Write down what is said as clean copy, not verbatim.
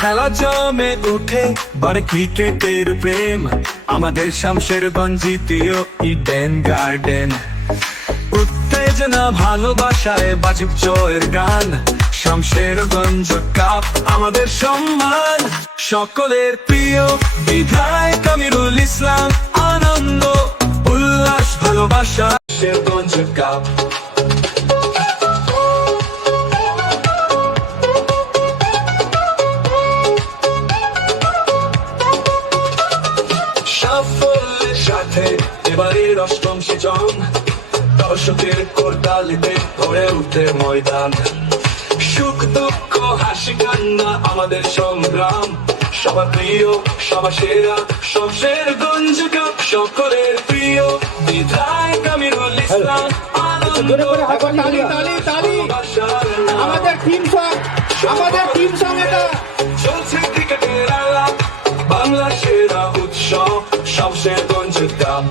খেলা জমে উঠে বারে ক্রিকেটের প্রেম, আমাদের শামশেরগঞ্জ দ্বিতীয় ইডেন গার্ডেন। উত্তেজনা ভালোবাসায় বাজিব জয়ের গান, শামশেরগঞ্জ কাপ আমাদের সম্মান। সকলের প্রিয় বিধায়ক আমিরুল ইসলাম, আনন্দ উল্লাস ভালোবাসা শামশেরগঞ্জ কাপ। সাফল্যের সাথে এবারের অষ্টম সিজন, দর্শকের করতালিতে ভরে উঠে ময়দান। সুখ দুঃখ হাসি কান্না আমাদের সংগ্রাম, সবার প্রিয় সবার সেরা শামশেরগঞ্জ কাপ। সকলের প্রিয় বিধায়ক আমিরুল ইসলাম, আনন্দ আমাদের টিম সং এটা চলছে ক্রিকেটের আলাপ, বাংলা সেরা উৎসব শামশেরগঞ্জ কাপ।